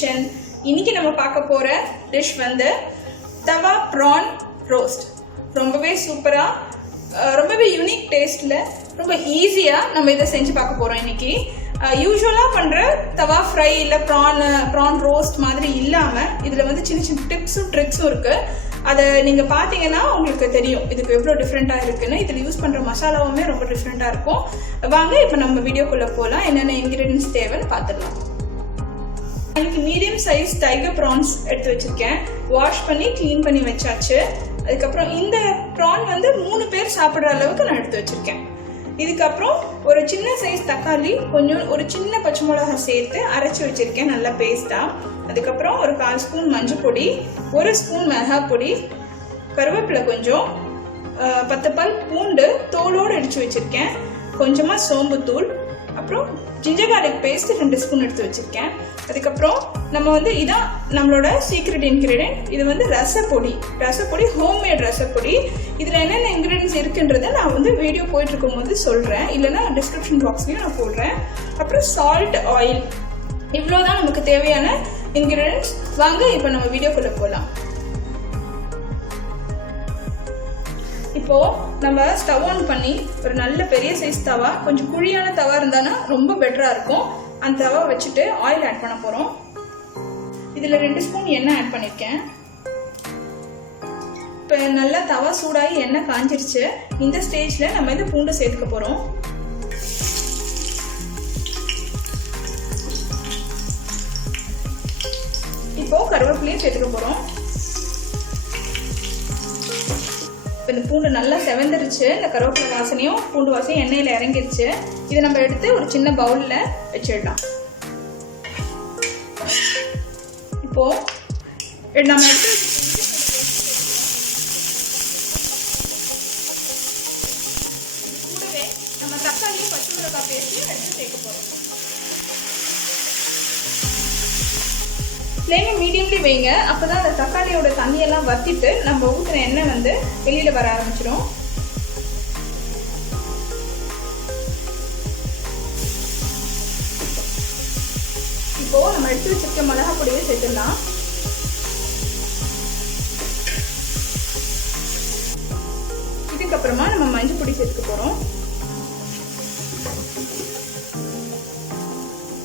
Kitchen. இன்னைக்கு நம்ம பார்க்க போற டிஷ் வந்து தவா ப்ரான் ரோஸ்ட். ரொம்பவே சூப்பரா, ரொம்பவே யூனிக் டேஸ்ட்ல, ரொம்ப ஈஸியா நம்ம இதை செஞ்சு பார்க்க போறோம் இன்னைக்கு. யூஸ்வலா பண்ற தவா ஃப்ரை இல்ல ப்ரான் ரோஸ்ட் மாதிரி இல்லாம இதுல வந்து சின்ன சின்ன டிப்ஸும் ட்ரிக்ஸும் இருக்கு. அதை நீங்க பாத்தீங்கன்னா உங்களுக்கு தெரியும் இதுக்கு எவ்வளவு டிஃப்ரெண்டா இருக்குன்னு. இதுல யூஸ் பண்ற மசாலாவுமே ரொம்ப டிஃப்ரெண்டா இருக்கும். வாங்க இப்ப நம்ம வீடியோக்குள்ள போலாம். என்னென்ன இன்கிரீடியன்ஸ் தேவைன்னு பார்த்துடலாம். எனக்கு மீடியம் சைஸ் டைகர் ப்ரான்ஸ் எடுத்து வச்சிருக்கேன். வாஷ் பண்ணி கிளீன் பண்ணி வச்சாச்சு. அதுக்கப்புறம் இந்த ப்ரான் வந்து 3 பேர் சாப்பிட்ற அளவுக்கு நான் எடுத்து வச்சிருக்கேன். இதுக்கப்புறம் ஒரு சின்ன சைஸ் தக்காளி, கொஞ்சம் ஒரு சின்ன பச்சை மிளகாய் சேர்த்து அரைச்சி வச்சிருக்கேன் நல்லா பேஸ்டா. அதுக்கப்புறம் ஒரு 1/4 ஸ்பூன் மஞ்சள் பொடி, 1 ஸ்பூன் மிளகாய் பொடி, கருவேப்பிலை கொஞ்சம், 10 பல் பூண்டு தோலோடு அடிச்சு வச்சிருக்கேன், கொஞ்சமா சோம்புத்தூள், அப்புறம் ஜிஞ்சர் கார்லிக் பேஸ்ட் 2 ஸ்பூன் எடுத்து வச்சிருக்கேன். அதுக்கப்புறம் நம்ம வந்து இதான் நம்மளோட சீக்ரெட் இன்கிரீடியன்ட். இது வந்து ரசப்பொடி, ஹோம்மேட் ரசப்பொடி. இதுல என்னென்ன இன்கிரீடியன்ஸ் இருக்குன்றத நான் வந்து வீடியோ போயிட்டு இருக்கும் போது சொல்றேன், இல்லைன்னா டிஸ்கிரிப்ஷன் பாக்ஸ்லயும் நான் போடுறேன். அப்புறம் சால்ட், ஆயில், இவ்வளவுதான் நமக்கு தேவையான இன்கிரீடியன்ஸ். வாங்க இப்ப நம்ம வீடியோக்குள்ள போலாம். இப்போ நம்ம ஸ்டவ் ஆன் பண்ணி ஒரு நல்ல பெரிய சைஸ் தவா, கொஞ்சம் குழியான தவா இருந்தானா ரொம்ப பெட்டரா இருக்கும். அந்த தவா வச்சுட்டு ஆயில் ஆட் பண்ண போறோம். இதுல 2 ஸ்பூன் எண்ணெய் ஆட் பண்ணிருக்கேன். இப்போ நல்லா தவா சூடாகி எண்ணெய் காஞ்சிருச்சு. இந்த ஸ்டேஜ்ல நம்ம இந்த பூண்டை சேர்த்துக்க போறோம். இப்போ கருவேப்பிலையும் சேர்த்துக்க போறோம். இந்த பூண்டு நல்லா செவந்துருச்சு. இந்த கருவேப்பிலை வாசனையும் பூண்டு வாசனையும் எண்ணெயில இறங்கிருச்சு. இதை நம்ம எடுத்து ஒரு சின்ன பவுல்ல வச்சிடலாம். இப்போ நம்ம எடுத்து கூடவே நம்ம தக்காளியும் பச்சை மிளகாய் பேஸ்டையும் எடுத்து சேர்க்க போறோம். ஃப்ளேமை மீடியம்லி வைங்க. அப்பதான் அந்த தக்காளியோட தண்ணியெல்லாம் வத்திட்டு நம்ம ஊற்றின எண்ணெய் வந்து வெளியில வர ஆரம்பிச்சிடும். இப்போ நம்ம எடுத்து வச்சிருக்க மிளகாய் பொடியை சேர்த்துடலாம். இதுக்கப்புறமா நம்ம மஞ்சள் பொடி சேர்த்துக்க போறோம்.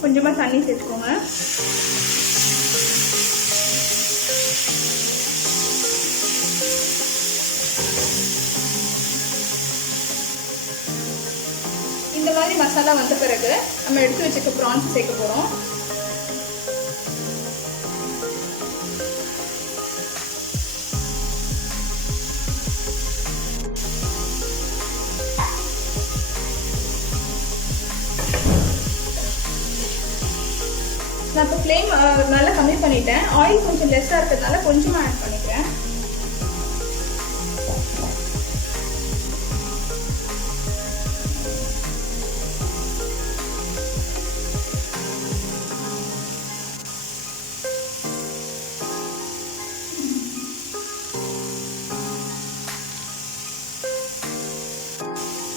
கொஞ்சமா தண்ணி சேர்த்துக்கோங்க. இந்த மாதிரி மசாலா வந்த பிறகு நம்ம எடுத்து வச்சிருக்க ப்ரான்ஸ் சேர்க்க போறோம். நான் இப்போ ஃப்ளேம் நல்லா கம்மி பண்ணிட்டேன். ஆயில் கொஞ்சம் லெஸ்ஸா இருக்கிறதுனால கொஞ்சமா ஆட் பண்ணிக்கிறேன்.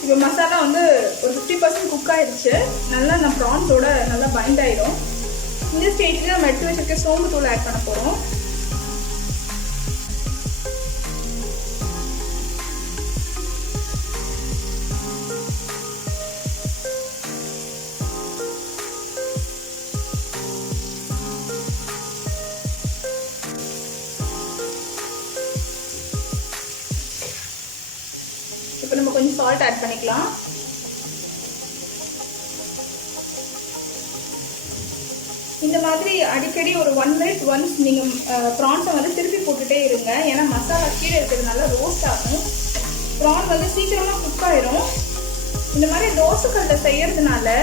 இப்போ மசாலா வந்து ஒரு 50% குக் ஆயிடுச்சு. நல்லா நம்ம ப்ரான்ஸோட நல்லா பைண்ட் ஆயிடும். இந்த ஸ்டேஜ்ல நம்ம எடுத்து வச்சிருக்க சோம்பு தூள் ஆட் பண்ண போறோம். இப்போ நம்ம கொஞ்சம் சால்ட் ஆட் பண்ணிக்கலாம். இந்த மாதிரி அடிக்கடி ஒரு 1 minute once நீங்க ப்ரான்ஸை வந்து திருப்பி போட்டுட்டே இருங்க. ஏன்னா மசாலா கீழே இருக்கிறதுனால ரோஸ்ட் ஆகும். ப்ரான் வந்து சீக்கிரமா குக் ஆயிரும். இந்த மாதிரி தோசைக்கல்ல செய்யறதுனால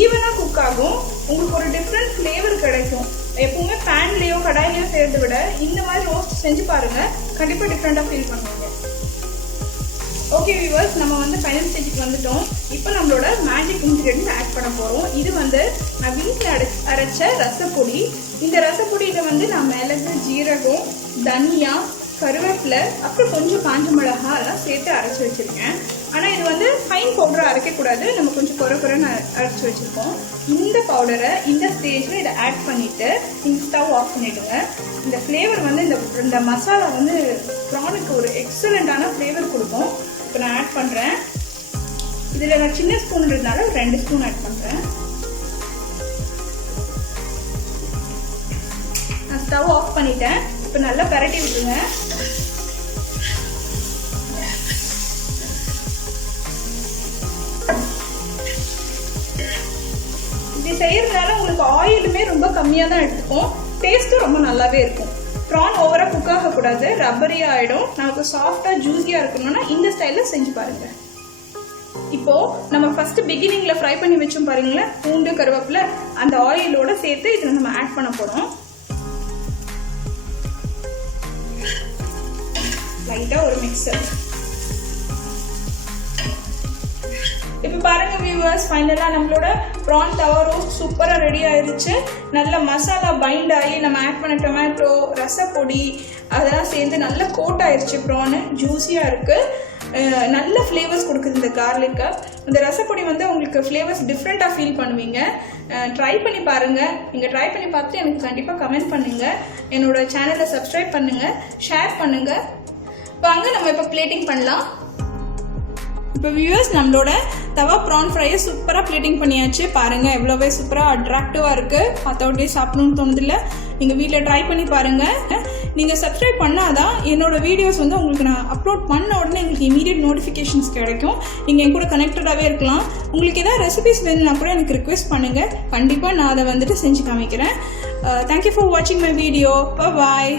ஈவனா குக் ஆகும். உங்களுக்கு ஒரு டிஃப்ரெண்ட் ஃப்ளேவர் கிடைக்கும். எப்பவுமே பேன்லயோ கடாயிலையோ செய்யறதை விட இந்த மாதிரி ரோஸ்ட் செஞ்சு பாருங்க, கண்டிப்பா டிஃப்ரெண்டா ஃபீல் பண்ணுவீங்க. ஓகே வியூவர்ஸ், நம்ம வந்து ஃபைனல் ஸ்டேஜுக்கு வந்துட்டோம். இப்போ நம்மளோட மேஜிக் இன்கிரீடியன்ட் ஆட் பண்ண போறோம். இது வந்து நான் வீட்டில் அரைச்ச ரசப்பொடி. இந்த ரசப்பொடியில வந்து நான் மிளகு, ஜீரகம், தனியா, கருவேப்பிலை, அப்புறம் கொஞ்சம் காஞ்ச மிளகாய் எல்லாம் சேர்த்து அரைச்சி வச்சிருக்கேன். ஆனால் இது வந்து ஃபைன் பவுடரை அரைக்கக்கூடாது, நம்ம கொஞ்சம் குறைன்னு அரைச்சி வச்சுருக்கோம். இந்த பவுடரை இந்த ஸ்டேஜில் இதை ஆட் பண்ணிவிட்டு நீங்கள் ஸ்டவ் ஆஃப் பண்ணிவிடுங்க. இந்த ஃப்ளேவர் வந்து இந்த மசாலா வந்து ப்ரானுக்கு ஒரு எக்ஸலண்ட்டான ஃப்ளேவர் கொடுக்கும். இப்போ நான் ஆட் பண்ணுறேன். இதில் நான் சின்ன ஸ்பூன்றதுனால 2 ஸ்பூன் ஆட் பண்ணுறேன். நான் ஸ்டவ் ஆஃப் பண்ணிட்டேன். இப்போ நல்லா பரட்டி விட்டுருங்க. இப்படி செய்யறதுனால உங்களுக்கு ஆயிலுமே ரொம்ப கம்மியாக தான் எடுத்துக்கும், டேஸ்ட்டும் ரொம்ப நல்லாவே இருக்கும். ப்ரான் ஓவராக குக் ஆகக்கூடாது, ரப்பரியாக ஆகிடும். நமக்கு சாஃப்டாக ஜூஸியாக இருக்கணும்னா இந்த ஸ்டைலில் செஞ்சு பாருங்கள். இப்போது நம்ம ஃபஸ்ட்டு பிகினிங்கில் ஃப்ரை பண்ணி வச்சோம் பாருங்களேன், பூண்டு கருவேப்பிலை, அந்த ஆயிலோடு சேர்த்து இதில் நம்ம ஆட் பண்ண போகிறோம். லைட்டாக ஒரு மிக்சர். இப்போ பாருங்கள் வியூவர்ஸ், ஃபைனலாக நம்மளோட ப்ரான் தவா ரோஸ்ட் சூப்பராக ரெடி ஆயிடுச்சு. நல்ல மசாலா பைண்ட் ஆகி நம்ம ஆட் பண்ண டொமேட்டோ, ரசப்பொடி அதெல்லாம் சேர்ந்து நல்லா கோட் ஆயிடுச்சு. ப்ரானு ஜூஸியாக இருக்குது, நல்ல ஃப்ளேவர்ஸ் கொடுக்குது இந்த கார்லிக்கு. இந்த ரசப்பொடி வந்து உங்களுக்கு ஃப்ளேவர்ஸ் டிஃப்ரெண்ட்டாக ஃபீல் பண்ணுவீங்க. ட்ரை பண்ணி பாருங்கள். நீங்கள் ட்ரை பண்ணி பார்த்துட்டு எனக்கு கண்டிப்பாக கமெண்ட் பண்ணுங்கள். என்னோடய சேனலை சப்ஸ்கிரைப் பண்ணுங்கள், ஷேர் பண்ணுங்கள். வாங்க நம்ம இப்போ பிளேட்டிங் பண்ணலாம். இப்போ வியூவர்ஸ், நம்மளோட தவா ப்ரான் ஃப்ரையை சூப்பராக பிளேட்டிங் பண்ணியாச்சு. பாருங்கள் எவ்வளோவே சூப்பராக அட்ராக்டிவாக இருக்குது. பார்த்தோடனே சாப்பிடணும்னு தோணுதில்ல? நீங்கள் வீட்டில் ட்ரை பண்ணி பாருங்கள். நீங்கள் சப்ஸ்கிரைப் பண்ணாதான் என்னோடய வீடியோஸ் வந்து உங்களுக்கு நான் அப்லோட் பண்ண உடனே உங்களுக்கு இமீடியட் நோட்டிஃபிகேஷன்ஸ் கிடைக்கும். நீங்கள் என் கூட கனெக்டடாகவே இருக்கலாம். உங்களுக்கு ஏதாவது ரெசிபிஸ் வேணும்னா கூட எனக்கு ரிக்வெஸ்ட் பண்ணுங்கள். கண்டிப்பாக நான் அதை வந்துட்டு செஞ்சு காமிக்கிறேன். தேங்க்யூ ஃபார் வாட்சிங் மை வீடியோ. பாய்.